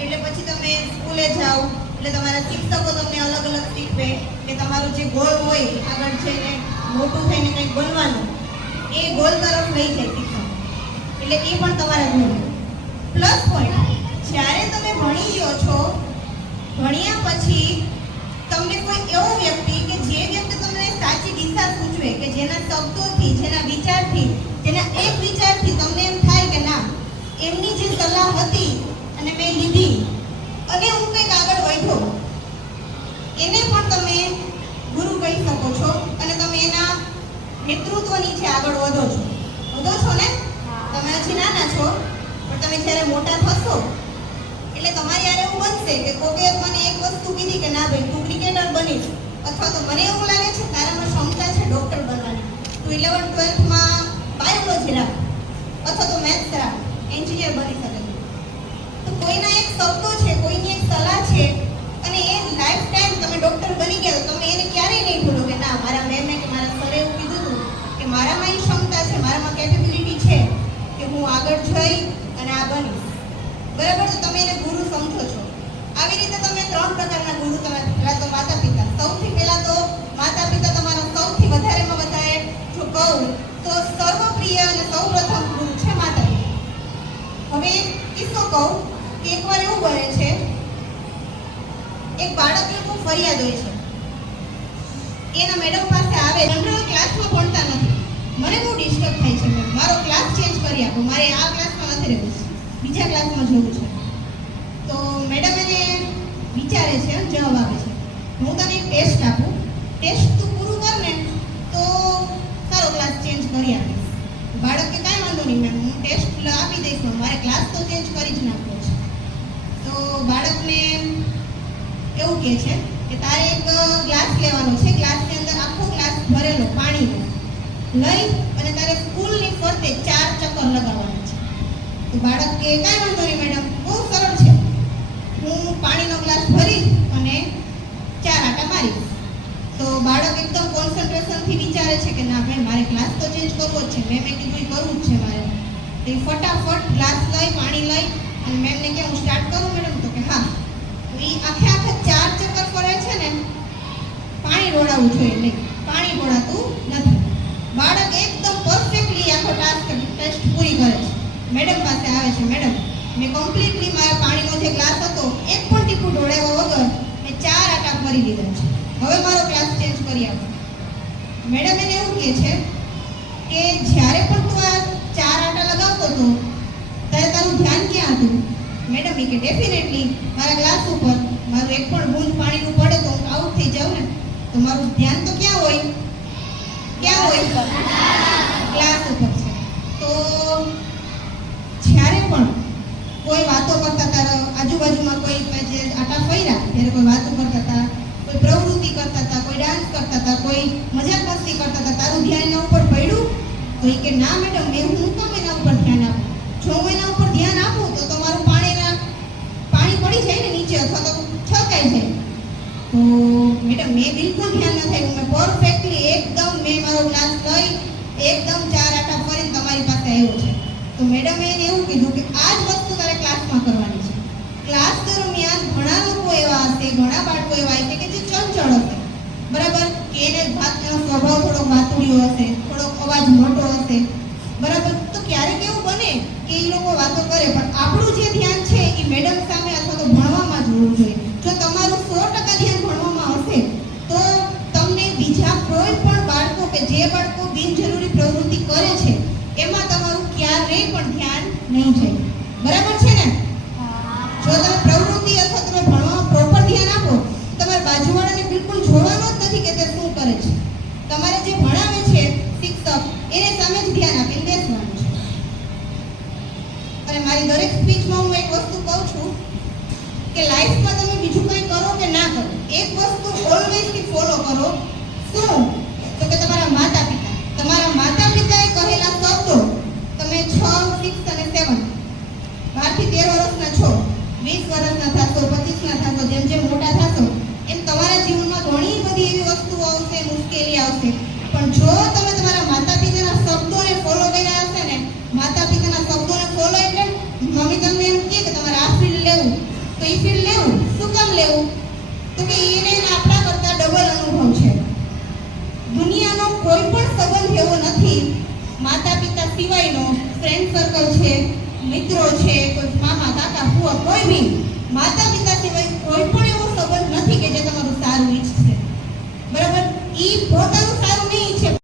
એટલે પછી તમે સ્કૂલે જાઓ એટલે તમારા શિક્ષકો તમને અલગ અલગ શીખવે કે તમારું જે ગોલ હોય આગળ જઈને મોટું થઈને કંઈક બનવાનું, એ ગોલ તરફ લઈ જાય શિક્ષક. એટલે એ પણ તમારા ગોલ. પ્લસ પોઈન્ટ, જ્યારે તમે ભણી લ્યો છો, ભણ્યા પછી તમને કોઈ એવો વ્યક્તિ કે જે વ્યક્તિ તમને સાચી દિશા સૂચવે, કે જેના શબ્દોથી, જેના વિચારથી, જેના એક વિચારથી તમને એમ થાય કે ના, એમની જે સલાહ હતી અને મેં લીધી અને હું કંઈક આગળ વધ્યો, એને પણ તમે ગુરુ કહી શકો છો અને તમે એના નેતૃત્વ નીચે આગળ વધો છો ને. તમે હજી નાના છો, પણ તમે જ્યારે મોટા થશો એટલે તમારે યાર એવું બનશે કે કોકે મને એક વસ્તુ કીધી કે ના ભાઈ તું ક્રિકેટર બનીશ, અથવા તો મને એવું લાગે છે તારામાં ક્ષમતા છે ડોક્ટર બનવાની, તું 11th-12thમાં બાયોલોજી રાખ અથવા તો મેથ્સ રાખ, એન્જિનિયર બની શકે. તો કોઈના એક શબ્દો છે, કોઈની એક સલાહ છે અને એ લાઈફ ટાઈમ તમે ડોક્ટર બની ગયા તો તમે એને ક્યારેય નહીં ભૂલો કે ના, મારા મેમે કે મારા સરે એવું કીધું હતું કે મારામાં એ ક્ષમતા છે, મારામાં કેપેબિલિટી છે કે હું આગળ જઈ અને આ બનીશ. બરાબર? તો તમે એને ગુરુ સમજો છો. આવી રીતે તમે 3 પ્રકારના ગુરુ, તમે પહેલા તો માતા પિતા. સૌથી પહેલા તો માતા પિતા તમારા સૌથી વધારેમાં વધારે જો કહું તો સર્વપ્રિય અને સૌપ્રથમ ગુરુ છે માતા પિતા. હવે કિસ્સો કહું કે એકવાર એવું બને છે, એક બાળકને ખૂબ ફરિયાદ હોય છે, એના મેડમ પાસે આવે, જનરલ ક્લાસમાં ભણતા નથી, મને બહુ ડિસ્ટર્બ થાય છે, મારો ક્લાસ ચેન્જ કરી આપો, મારે આ ક્લાસમાં નથી રહેવું, બીજા ક્લાસમાં જવું છે. તો મેડમ એને વિચારે છે, જવાબ આપે છે, હું તને એક ટેસ્ટ આપું, ટેસ્ટ તું પૂરું કર ને તો તારો ક્લાસ ચેન્જ કરી આપીશ. બાળક કે કાંઈ વાંધો નહીં મેમ, હું ટેસ્ટ આપી દઈશ, પણ મારે ક્લાસ તો ચેન્જ કરી જ નાખવો છે. તો બાળકને એવું કહે છે કે તારે એક ગ્લાસ લેવાનો છે, ગ્લાસની અંદર આખો ગ્લાસ ભરેલો પાણીનો લઈ અને તારે સ્કૂલની ફરતે 4 ચક્કર લગાવવાના છે. તો બાળક કે કાંઈ વાંધો નહીં મેડમ, બહુ સરળ છે, હું પાણીનો ગ્લાસ ભરીશ અને 4 આટા મારીશ. તો બાળક એકદમ કોન્સન્ટ્રેશનથી વિચારે છે કે ના ભાઈ મારે ક્લાસ તો ચેન્જ કરવો જ છે, મેમે કીધું એ કરવું જ છે મારે. તો ફટાફટ ગ્લાસ લઈ, પાણી લઈ અને મેમને કે હું સ્ટાર્ટ કરું મેડમ? તો કે હા. તો એ આખે 4 ચક્કર ફરે છે ને, પાણી ઢોળાવવું જોઈએ નહીં, પાણી ઢોળાતું નથી. બાળક એકદમ પરફેક્ટલી આખો ટેસ્ટ પૂરી કરે છે, મેડમ પાસે આવે છે, મેડમ મેં કમ્પ્લીટલી મારા પાણીનો જે ગ્લાસ હતો એક પણ ટીપું ઢોળાવ્યા વગર મેં 4 આટા ફરી લીધા છે, હવે મારો ક્લાસ ચેન્જ કરી આપો. મેડમ એને એવું કહે છે કે જ્યારે પણ તું આ 4 આટા લગાવતો હતો ત્યારે તારું ધ્યાન ક્યાં હતું? મેડમ એ કે ડેફિનેટલી મારા ગ્લાસ ઉપર, મારું એક પણ બૂંદ પાણીનું પડે તો હું આઉટ થઈ જાઉં ને, તો મારું ધ્યાન તો ક્યાં હોય? ગ્લાસ ઉપર છે. તો જ્યારે પણ કોઈ વાતો કરતા હતા, આજુબાજુમાં કોઈ જે આટા ફર્યા ત્યારે કોઈ વાતો કરતા હતા, કોઈ પ્રવૃત્તિ કરતા હતા, કોઈ ડાન્સ કરતા હતા, કોઈ મજાક મસ્તી કરતા હતા, તારું ધ્યાન એના ઉપર પડ્યું? તો એ કે ના મેડમ, હું કેમ એના ઉપર ધ્યાન આપું? જો હું એના ઉપર ધ્યાન આપું તો તમારું પાણી પડી જાય ને નીચે, અથવા તો છલકાઈ જાય. તો મેડમ મેં બિલકુલ ધ્યાન ન થાય, મેં પરફેક્ટલી એકદમ મેં મારો ગ્લાસ લઈ એકદમ 4 આટા ફરીને તમારી પાસે આવ્યો છે. તો મેડમે એને એવું કીધું કે આ જ વસ્તુ તારે ક્લાસમાં કરવાની છે. ક્લાસ દરમિયાન ઘણા લોકો એવા હશે, ઘણા બાળકો એવા હશે કે જે ચંચળ હશે, બરાબર, કે એને વાતનો સ્વભાવ થોડો વાતુડિયો હશે, થોડો અવાજ મોટો હશે, બરાબર. તો ક્યારેક એવું બને કે એ લોકો વાતો કરે, પણ આપણું જે ધ્યાન છે એ મેડમ સામે અથવા તો ભણવામાં જ હોવું જોઈએ. જો તમારું 100% ધ્યાન ભણવામાં હશે તો તમને બીજા કોઈ પણ બાળકો કે જે બાળકો બિનજરૂરી પ્રવૃત્તિ કરે છે એમાં તમારું ક્યારેય પણ ધ્યાન નહીં જાય. બરાબર છે ને? જો તમે પ્રવૃત્તિ અથવા તમે ભણવામાં પ્રોપર ધ્યાન આપો, તમારા બાજુવાળાને બિલકુલ જોવાનું જ નથી કે તે શું કરે છે. તમારે જે ભણાવે છે શિક્ષક, એને સામે જ ધ્યાન આપીને બેસવાનું છે. અને મારી દરેક સ્પીચમાં હું એક વસ્તુ કહું છું કે લાઈફમાં તમે બીજું કંઈ કરો કે ના કરો, એક વસ્તુ ઓલવેઝથી ફોલો કરો. શું? તો કે તમારા માતા પિતા, તમારા માતા પિતાએ કહેલા શબ્દો તમે 6, 6 અને 7, 12 થી 13 વર્ષના છો, 20 વર્ષના થશો, 25 ના થશો, જેમ જેમ મોટા થશો એમ તમારા જીવનમાં ઘણી બધી એવી વસ્તુઓ આવશે, મુશ્કેલી આવશે, પણ જો તમે તમારા માતા પિતાના શબ્દોને ફોલો કર્યા હશે ને, માતા પિતાના શબ્દોને ફોલો એટલે મમ્મી તમને એમ કહે કે તમારે આ ફિલ્ડ લેવું તો એ ફીલ્ડ લેવું. શું કામ લેવું? તો કે એને આપણા કરતા ડબલ અનુભવ છે. દુનિયાનો કોઈ પણ સંબંધ એવો નથી માતા પિતા સિવાયનો, ફ્રેન્ડ સર્કલ છે, મિત્રો છે, કોઈ મામા કાકા ફુવા, કોઈ બી માતા પિતા સિવાય